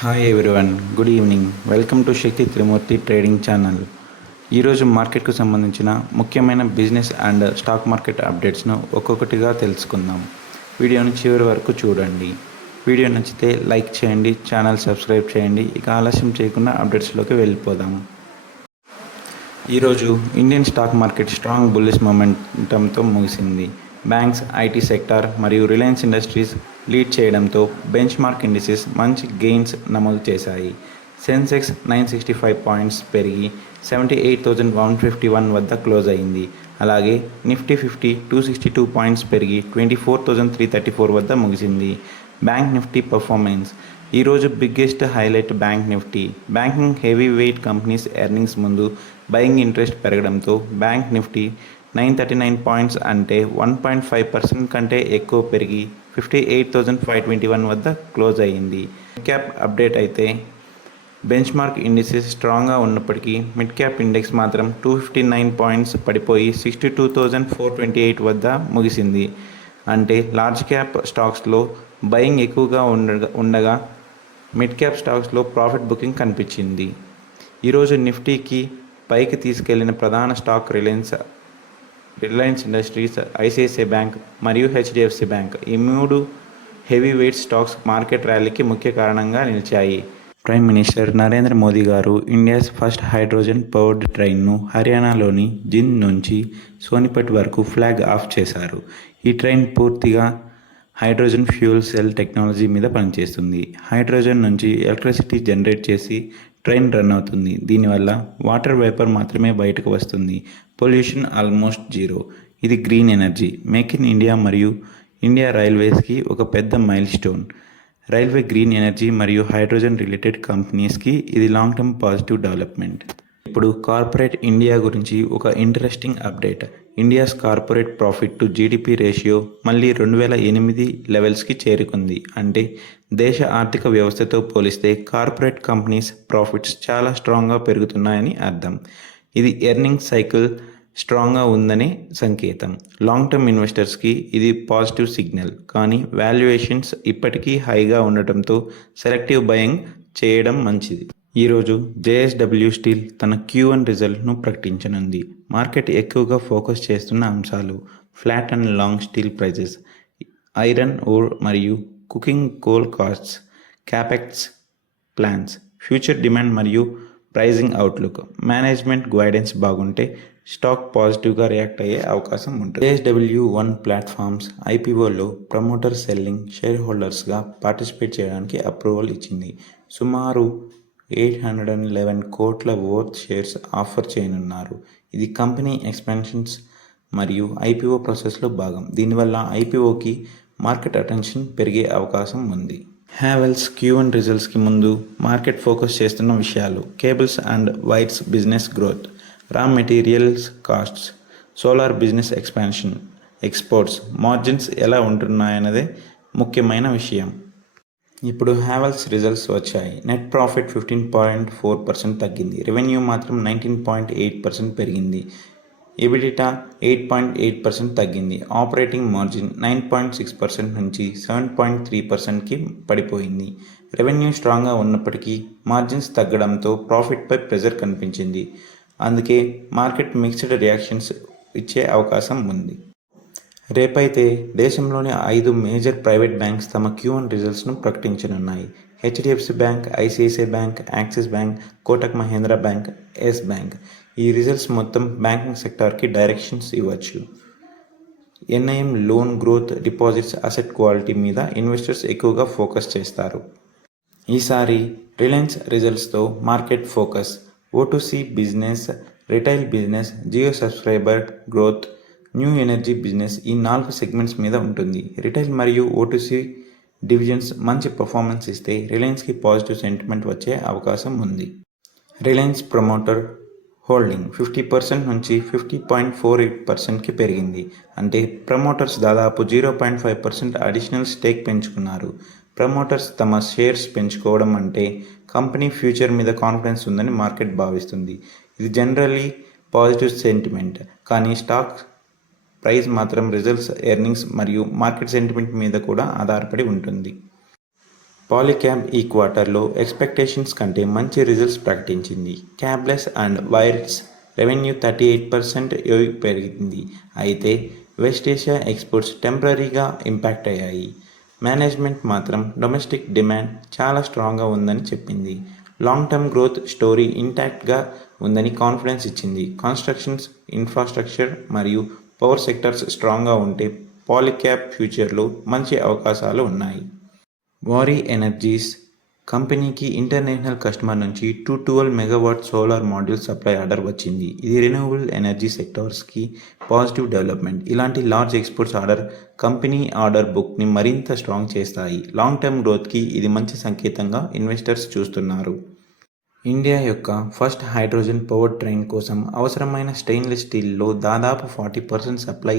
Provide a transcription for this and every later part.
Hi everyone, good evening. Welcome to Shakti Trimurti trading channel. ఈరోజు మార్కెట్కు సంబంధించిన ముఖ్యమైన బిజినెస్ అండ్ స్టాక్ మార్కెట్ అప్డేట్స్ను ఒక్కొక్కటిగా తెలుసుకుందాం. వీడియోని చివరి వరకు చూడండి. వీడియో నచ్చితే లైక్ చేయండి, ఛానల్ సబ్స్క్రైబ్ చేయండి. ఇక ఆలస్యం చేయకుండా అప్డేట్స్లోకి వెళ్ళిపోదాం. ఈరోజు Indian stock market strong bullish మొమెంటంతో ముగిసింది. బ్యాంక్స్, ఐటీ సెక్టార్ మరియు రిలయన్స్ ఇండస్ట్రీస్ లీడ్ చేయడంతో బెంచ్ మార్క్ ఇండిసెస్ మంచి గెయిన్స్ నమోదు చేశాయి. సెన్సెక్స్ 965 పాయింట్స్ పెరిగి 78,151 వద్ద క్లోజ్ అయింది. అలాగే నిఫ్టీ 50 262 పాయింట్స్ పెరిగి 24,334 వద్ద ముగిసింది. Bank Nifty performance. ఈరోజు biggest highlight bank Nifty. Banking heavy weight companies earnings ముందు బయింగ్ ఇంట్రెస్ట్ పెరగడంతో బ్యాంక్ నిఫ్టీ 939 పాయింట్స్ అంటే 1.5% కంటే ఎక్కువ పెరిగి 58,521 వద్ద క్లోజ్ అయ్యింది. మిడ్ క్యాప్ అప్డేట్ అయితే బెంచ్ మార్క్ ఇండిసెస్ స్ట్రాంగ్గా ఉన్నప్పటికీ మిడ్ క్యాప్ ఇండెక్స్ మాత్రం 259 పాయింట్స్ పడిపోయి 62,428 వద్ద ముగిసింది. అంటే లార్జ్ క్యాప్ స్టాక్స్లో బయింగ్ ఎక్కువగా ఉండగా మిడ్ క్యాప్ స్టాక్స్లో ప్రాఫిట్ బుకింగ్ కనిపించింది. ఈరోజు నిఫ్టీకి పైకి తీసుకెళ్లిన ప్రధాన stock Reliance industries, ICICI bank మరియు హెచ్డిఎఫ్సి బ్యాంక్. ఈ మూడు హెవీ వెయిట్ స్టాక్స్ మార్కెట్ ర్యాలీకి ముఖ్య కారణంగా నిలిచాయి. ప్రైమ్ మినిస్టర్ నరేంద్ర మోదీ గారు ఇండియాస్ ఫస్ట్ హైడ్రోజన్ పవర్డ్ ట్రైన్ను హర్యానాలోని జింద్ నుంచి సోనిపట్ వరకు ఫ్లాగ్ ఆఫ్ చేశారు. ఈ ట్రైన్ పూర్తిగా హైడ్రోజన్ ఫ్యూయల్ సెల్ టెక్నాలజీ మీద పనిచేస్తుంది. హైడ్రోజన్ నుంచి ఎలక్ట్రిసిటీ జనరేట్ చేసి ట్రైన్ రన్ అవుతుంది. దీనివల్ల వాటర్ వేపర్ మాత్రమే బయటకు వస్తుంది. Pollution almost zero. ఇది green energy. Make in India మరియు ఇండియా రైల్వేస్కి ఒక పెద్ద milestone. Railway, green energy మరియు హైడ్రోజన్ రిలేటెడ్ కంపెనీస్కి ఇది లాంగ్ టర్మ్ పాజిటివ్ డెవలప్మెంట్. ఇప్పుడు కార్పొరేట్ ఇండియా గురించి ఒక interesting update. India's corporate profit to GDP ratio మళ్ళీ 2008 లెవెల్స్కి చేరుకుంది. అంటే దేశ ఆర్థిక వ్యవస్థతో పోలిస్తే కార్పొరేట్ కంపెనీస్ ప్రాఫిట్స్ చాలా స్ట్రాంగ్గా పెరుగుతున్నాయని అర్థం. ఇది ఎర్నింగ్ సైకిల్ స్ట్రాంగ్గా ఉందనే సంకేతం. లాంగ్ టర్మ్ ఇన్వెస్టర్స్కి ఇది పాజిటివ్ సిగ్నల్. కానీ వాల్యుయేషన్స్ ఇప్పటికీ హైగా ఉండటంతో సెలెక్టివ్ బయింగ్ చేయడం మంచిది. ఈరోజు జేఎస్డబ్ల్యూ స్టీల్ తన Q1 రిజల్ట్ను ప్రకటించనుంది. మార్కెట్ ఎక్కువగా ఫోకస్ చేస్తున్న అంశాలు flat and long steel prices, iron ore మరియు coking coal costs, capex plans, future demand మరియు ప్రైజింగ్ అవుట్లుక్. మేనేజ్మెంట్ గైడెన్స్ బాగుంటే స్టాక్ పాజిటివ్గా రియాక్ట్ అయ్యే అవకాశం ఉంటుంది. JSW1 ప్లాట్ఫామ్స్ IPOలో ప్రమోటర్ సెల్లింగ్ షేర్ హోల్డర్స్గా పార్టిసిపేట్ చేయడానికి అప్రూవల్ ఇచ్చింది. సుమారు 811 కోట్ల వర్త్ షేర్స్ ఆఫర్ చేయనున్నారు. ఇది కంపెనీ ఎక్స్పాన్షన్స్ మరియు IPO ప్రాసెస్లో భాగం. దీనివల్ల IPOకి మార్కెట్ అటెన్షన్ పెరిగే అవకాశం ఉంది. హ్యావెల్స్ Q1 రిజల్ట్స్కి ముందు మార్కెట్ ఫోకస్ చేస్తున్న విషయాలు: cables and wires business growth, రా materials costs, solar business expansion, exports, margins ఎలా ఉంటున్నాయన్నదే ముఖ్యమైన విషయం. ఇప్పుడు హ్యావెల్స్ రిజల్ట్స్ వచ్చాయి. నెట్ ప్రాఫిట్ 15.4% తగ్గింది. రెవెన్యూ మాత్రం 19.8% పెరిగింది. ఎబిడిటా 8.8% తగ్గింది. ఆపరేటింగ్ మార్జిన్ 9.6% నుంచి 7.3%కి పడిపోయింది. రెవెన్యూ స్ట్రాంగ్గా ఉన్నప్పటికీ మార్జిన్స్ తగ్గడంతో ప్రాఫిట్పై ప్రెజర్ కనిపించింది. అందుకే మార్కెట్ మిక్స్డ్ రియాక్షన్స్ ఇచ్చే అవకాశం ఉంది. రేపైతే దేశంలోని 5 మేజర్ ప్రైవేట్ బ్యాంక్స్ తమ Q1 రిజల్ట్స్ను ప్రకటించనున్నాయి. HDFC bank, ICICI bank, Axis bank, Kotak Mahindra bank, yes bank. ఈ రిజల్ట్స్ మొత్తం బ్యాంకింగ్ సెక్టార్కి డైరెక్షన్స్ ఇవ్వచ్చు. NIM loan growth, deposits, asset quality మీద ఇన్వెస్టర్స్ ఎక్కువగా ఫోకస్ చేస్తారు. ఈసారి రిలయన్స్ రిజల్ట్స్తో market focus O2C business, retail business, Jio subscriber growth, new energy business ఈ 4 సెగ్మెంట్స్ మీద ఉంటుంది. రిటైల్ మరియు O2C డివిజన్స్ మంచి పర్ఫార్మెన్స్ ఇస్తే రిలయన్స్కి పాజిటివ్ సెంటిమెంట్ వచ్చే అవకాశం ఉంది. రిలయన్స్ ప్రమోటర్ హోల్డింగ్ 50% నుంచి 50.48%కి పెరిగింది. అంటే ప్రమోటర్స్ దాదాపు 0.5% అడిషనల్ స్టేక్ పెంచుకున్నారు. ప్రమోటర్స్ తమ షేర్స్ పెంచుకోవడం అంటే కంపెనీ ఫ్యూచర్ మీద కాన్ఫిడెన్స్ ఉందని మార్కెట్ భావిస్తుంది. ఇది జనరల్లీ పాజిటివ్ సెంటిమెంట్. కానీ స్టాక్ ప్రైస్ మాత్రం రిజల్ట్స్, ఎర్నింగ్స్ మరియు మార్కెట్ సెంటిమెంట్ మీద కూడా ఆధారపడి ఉంటుంది. పాలీక్యాబ్ ఈ క్వార్టర్లో ఎక్స్పెక్టేషన్స్ కంటే మంచి రిజల్ట్స్ ప్రకటించింది. క్యాబ్లెస్ అండ్ వైర్స్ రెవెన్యూ 38% పెరిగింది. అయితే వెస్ట్ ఏషియా ఎక్స్పోర్ట్స్ టెంపరరీగా ఇంపాక్ట్ అయ్యాయి. మేనేజ్మెంట్ మాత్రం డొమెస్టిక్ డిమాండ్ చాలా స్ట్రాంగ్గా ఉందని చెప్పింది. లాంగ్ టర్మ్ గ్రోత్ స్టోరీ ఇంటాక్ట్గా ఉందని కాన్ఫిడెన్స్ ఇచ్చింది. కన్స్ట్రక్షన్స్, ఇన్ఫ్రాస్ట్రక్చర్ మరియు పవర్ సెక్టర్స్ స్ట్రాంగ్గా ఉంటే పాలీక్యాబ్ ఫ్యూచర్లో మంచి అవకాశాలు ఉన్నాయి. వారీ ఎనర్జీస్ కంపెనీకి ఇంటర్నేషనల్ కస్టమర్ నుంచి 212 megawatt solar module supply order వచ్చింది. ఇది రెన్యూవబుల్ ఎనర్జీ సెక్టార్స్కి పాజిటివ్ డెవలప్మెంట్. ఇలాంటి large exports order company order బుక్ని మరింత స్ట్రాంగ్ చేస్తాయి. లాంగ్ టర్మ్ గ్రోత్కి ఇది మంచి సంకేతంగా ఇన్వెస్టర్స్ చూస్తున్నారు. ఇండియా యొక్క ఫస్ట్ హైడ్రోజన్ పవర్ ట్రైన్ కోసం అవసరమైన స్టెయిన్లెస్ స్టీల్లో దాదాపు 40% సప్లై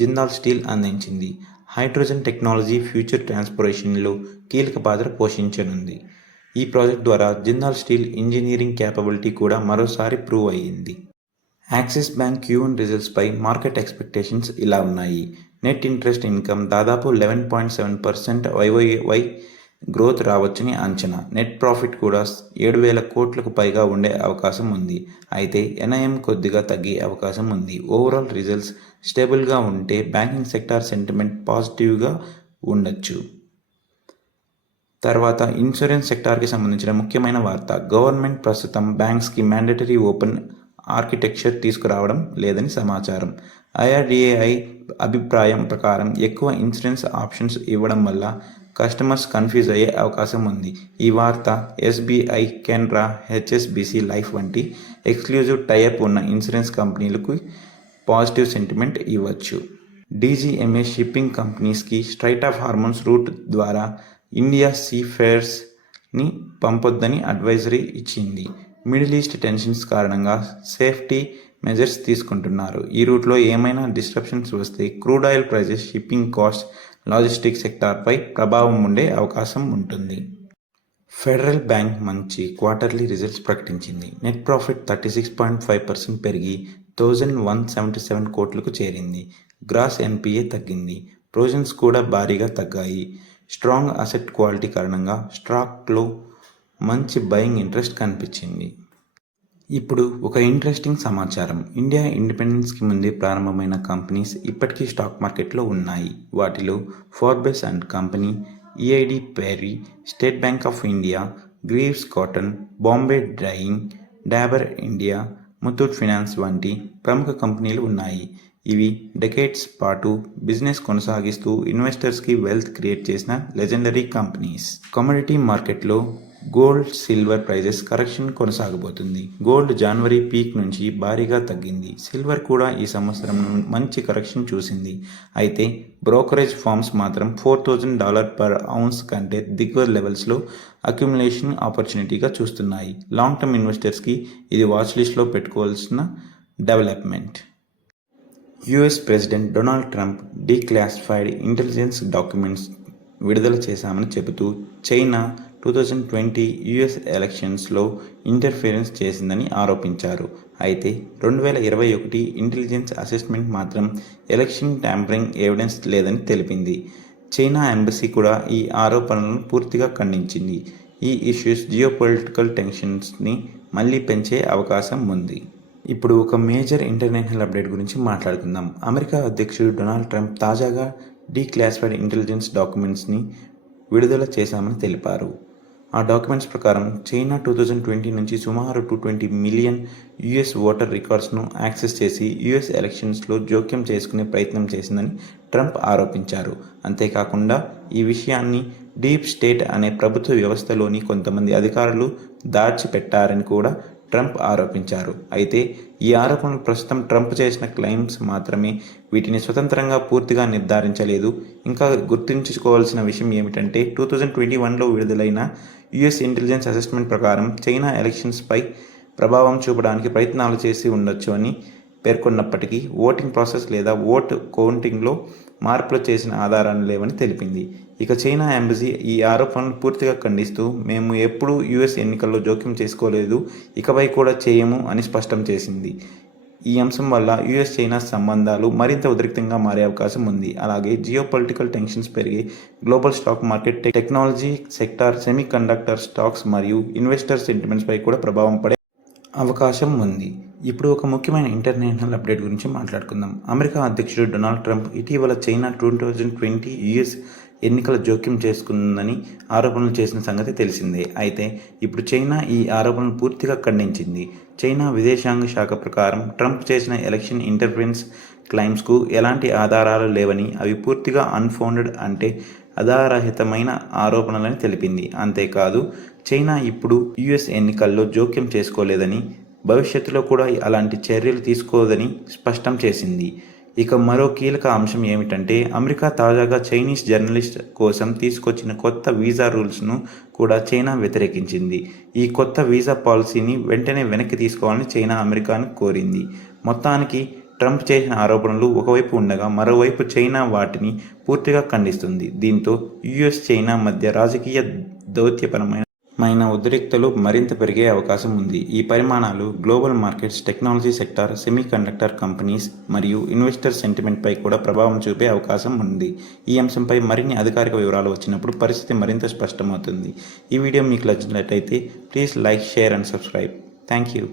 జిందాల్ స్టీల్ అందించింది. హైడ్రోజన్ టెక్నాలజీ ఫ్యూచర్ ట్రాన్స్పోర్టేషన్లో కీలక పాత్ర పోషించనుంది. ఈ ప్రాజెక్ట్ ద్వారా జిందాల్ స్టీల్ ఇంజనీరింగ్ క్యాపబిలిటీ కూడా మరోసారి ప్రూవ్ అయ్యింది. యాక్సిస్ బ్యాంక్ Q1 రిజల్ట్స్పై మార్కెట్ ఎక్స్పెక్టేషన్స్ ఇలా ఉన్నాయి. నెట్ ఇంట్రెస్ట్ ఇన్కమ్ దాదాపు 11.7% YoY గ్రోత్ రావచ్చని అంచనా. నెట్ ప్రాఫిట్ కూడా 7,000 కోట్లకు పైగా ఉండే అవకాశం ఉంది. అయితే NIM కొద్దిగా తగ్గే అవకాశం ఉంది. ఓవరాల్ రిజల్ట్స్ స్టేబుల్గా ఉంటే బ్యాంకింగ్ సెక్టార్ సెంటిమెంట్ పాజిటివ్గా ఉండొచ్చు. తర్వాత ఇన్సూరెన్స్ సెక్టార్కి సంబంధించిన ముఖ్యమైన వార్త. గవర్నమెంట్ ప్రస్తుతం బ్యాంక్స్కి మ్యాండేటరీ ఓపెన్ ఆర్కిటెక్చర్ తీసుకురావడం లేదని సమాచారం. IRDAI అభిప్రాయం ప్రకారం ఎక్కువ ఇన్సూరెన్స్ ఆప్షన్స్ ఇవ్వడం వల్ల కస్టమర్స్ కన్ఫ్యూజ్ అయ్యే అవకాశం ఉంది. ఈ వార్త SBI, కెనరా, HSBC లైఫ్ వంటి ఎక్స్క్లూజివ్ టైఅప్ ఉన్న ఇన్సూరెన్స్ కంపెనీలకు పాజిటివ్ సెంటిమెంట్ ఇవ్వచ్చు. DGMA షిప్పింగ్ కంపెనీస్కి స్ట్రైట్ ఆఫ్ హార్మోన్స్ రూట్ ద్వారా ఇండియా సీఫేర్స్ని పంపొద్దని అడ్వైజరీ ఇచ్చింది. మిడిల్ ఈస్ట్ టెన్షన్స్ కారణంగా సేఫ్టీ మెజర్స్ తీసుకుంటున్నారు. ఈ రూట్లో ఏమైనా డిస్ట్రప్షన్స్ వస్తే crude oil prices, shipping cost, logistics సెక్టార్పై ప్రభావం ఉండే అవకాశం ఉంటుంది. ఫెడరల్ బ్యాంక్ మంచి క్వార్టర్లీ రిజల్ట్స్ ప్రకటించింది. నెట్ ప్రాఫిట్ 36.5% పెరిగి 1,177 కోట్లకు చేరింది. గ్రాస్ NPA తగ్గింది. ప్రొవిజన్స్ కూడా భారీగా తగ్గాయి. స్ట్రాంగ్ అసెట్ క్వాలిటీ కారణంగా స్టాక్లో మంచి బయింగ్ ఇంట్రెస్ట్ కనిపించింది. ఇప్పుడు ఒక ఇంట్రెస్టింగ్ సమాచారం. ఇండియా ఇండిపెండెన్స్కి ముందే ప్రారంభమైన కంపెనీస్ ఇప్పటికీ స్టాక్ మార్కెట్లో ఉన్నాయి. వాటిలో Forbes and company, EID Parry, State Bank of India, Greaves Cotton, Bombay Dyeing, Dabur India, Muthoot finance వంటి ప్రముఖ కంపెనీలు ఉన్నాయి. ఇవి డెకేడ్స్ పాటు బిజినెస్ కొనసాగిస్తూ ఇన్వెస్టర్స్కి వెల్త్ క్రియేట్ చేసిన లెజెండరీ కంపెనీస్. కమోడిటీ మార్కెట్లో గోల్డ్, సిల్వర్ ప్రైజెస్ కరెక్షన్ కొనసాగబోతుంది. గోల్డ్ జనవరి పీక్ నుంచి భారీగా తగ్గింది. సిల్వర్ కూడా ఈ సంవత్సరం మంచి కరెక్షన్ చూసింది. అయితే బ్రోకరేజ్ ఫార్మ్స్ మాత్రం $4,000 per ounce కంటే దిగువ లెవెల్స్లో అక్యుములేషన్ ఆపర్చునిటీగా చూస్తున్నాయి. లాంగ్ టర్మ్ ఇన్వెస్టర్స్కి ఇది వాచ్ లిస్ట్లో పెట్టుకోవాల్సిన development. US president Donald Trump declassified intelligence documents విడుదల చేశామని చెబుతూ చైనా 2020 US ఎలక్షన్స్లో ఇంటర్ఫిరెన్స్ చేసిందని ఆరోపించారు. అయితే 2021 ఇంటెలిజెన్స్ అసెస్మెంట్ మాత్రం ఎలక్షన్ ట్యాంపరింగ్ ఎవిడెన్స్ లేదని తెలిపింది. చైనా ఎంబసీ కూడా ఈ ఆరోపణలను పూర్తిగా ఖండించింది. ఈ ఇష్యూస్ జియోపొలిటికల్ టెన్షన్స్ని మళ్లీ పెంచే అవకాశం ఉంది. ఇప్పుడు ఒక మేజర్ ఇంటర్నేషనల్ అప్డేట్ గురించి మాట్లాడుకుందాం. అమెరికా అధ్యక్షుడు డొనాల్డ్ ట్రంప్ తాజాగా డీక్లాసిఫైడ్ ఇంటెలిజెన్స్ డాక్యుమెంట్స్ని విడుదల చేశామని తెలిపారు. ఆ డాక్యుమెంట్స్ ప్రకారం చైనా 2020 నుంచి సుమారు 220 మిలియన్ US ఓటర్ రికార్డ్స్ను యాక్సెస్ చేసి US ఎలక్షన్స్లో జోక్యం చేసుకునే ప్రయత్నం చేసిందని ట్రంప్ ఆరోపించారు. అంతేకాకుండా ఈ విషయాన్ని డీప్ స్టేట్ అనే ప్రభుత్వ వ్యవస్థలోని కొంతమంది అధికారులు దాచిపెట్టారని కూడా ట్రంప్ ఆరోపించారు. అయితే ఈ ఆరోపణలు ప్రస్తుతం ట్రంప్ చేసిన క్లెయిమ్స్ మాత్రమే. వీటిని స్వతంత్రంగా పూర్తిగా నిర్ధారించలేదు. ఇంకా గుర్తుంచుకోవాల్సిన విషయం ఏమిటంటే 2021లో విడుదలైన US ఇంటెలిజెన్స్ అసెస్మెంట్ ప్రకారం చైనా ఎలక్షన్స్పై ప్రభావం చూపడానికి ప్రయత్నాలు చేసి ఉండొచ్చు అని పేర్కొన్నప్పటికీ ఓటింగ్ ప్రాసెస్ లేదా ఓట్ కౌంటింగ్లో మార్పులు చేసిన ఆధారాలు లేవని తెలిపింది. ఇక చైనా ఎంబసీ ఈ ఆరోపణలు పూర్తిగా ఖండిస్తూ మేము ఎప్పుడూ US ఎన్నికల్లో జోక్యం చేసుకోలేదు, ఇకపై కూడా చేయము అని స్పష్టం చేసింది. ఈ అంశం వల్ల యుఎస్ చైనా సంబంధాలు మరింత ఉద్రిక్తంగా మారే అవకాశం ఉంది. అలాగే జియోపొలిటికల్ టెన్షన్స్ పెరిగి global stock market, technology sector, semi conductor stocks మరియు ఇన్వెస్టర్ సెంటిమెంట్స్పై కూడా ప్రభావం పడే అవకాశం ఉంది. ఇప్పుడు ఒక ముఖ్యమైన ఇంటర్నేషనల్ అప్డేట్ గురించి మాట్లాడుకుందాం. అమెరికా అధ్యక్షుడు డొనాల్డ్ ట్రంప్ ఇటీవల చైనా 2020 యుఎస్ ఎన్నికల జోక్యం చేసుకుందని ఆరోపణలు చేసిన సంగతి తెలిసిందే. అయితే ఇప్పుడు చైనా ఈ ఆరోపణలు పూర్తిగా ఖండించింది. చైనా విదేశాంగ శాఖ ప్రకారం ట్రంప్ చేసిన ఎలక్షన్ ఇంటర్ఫరెన్స్ క్లెయిమ్స్కు ఎలాంటి ఆధారాలు లేవని, అవి పూర్తిగా అన్ఫౌండెడ్ అంటే ఆధారరహితమైన ఆరోపణలని తెలిపింది. అంతేకాదు చైనా ఇప్పుడు యుఎస్ ఎన్నికల్లో జోక్యం చేసుకోలేదని, భవిష్యత్తులో కూడా అలాంటి చర్యలు తీసుకోదని స్పష్టం చేసింది. ఇక మరో కీలక అంశం ఏమిటంటే అమెరికా తాజాగా చైనీస్ జర్నలిస్ట్ కోసం తీసుకొచ్చిన కొత్త వీసా రూల్స్ను కూడా చైనా వ్యతిరేకించింది. ఈ కొత్త వీసా పాలసీని వెంటనే వెనక్కి తీసుకోవాలని చైనా అమెరికాను కోరింది. మొత్తానికి ట్రంప్ చేసిన ఆరోపణలు ఒకవైపు ఉండగా మరోవైపు చైనా వాటిని పూర్తిగా ఖండిస్తుంది. దీంతో యుఎస్ చైనా మధ్య రాజకీయ దౌత్యపరమైన ఉద్రిక్తలు మరింత పెరిగే అవకాశం ఉంది. ఈ పరిమాణాలు global markets, technology sector, semi conductor companies మరియు ఇన్వెస్టర్ సెంటిమెంట్పై కూడా ప్రభావం చూపే అవకాశం ఉంది. ఈ అంశంపై మరిన్ని అధికారిక వివరాలు వచ్చినప్పుడు పరిస్థితి మరింత స్పష్టమవుతుంది. ఈ వీడియో మీకు నచ్చినట్లయితే please like, share and subscribe. Thank you.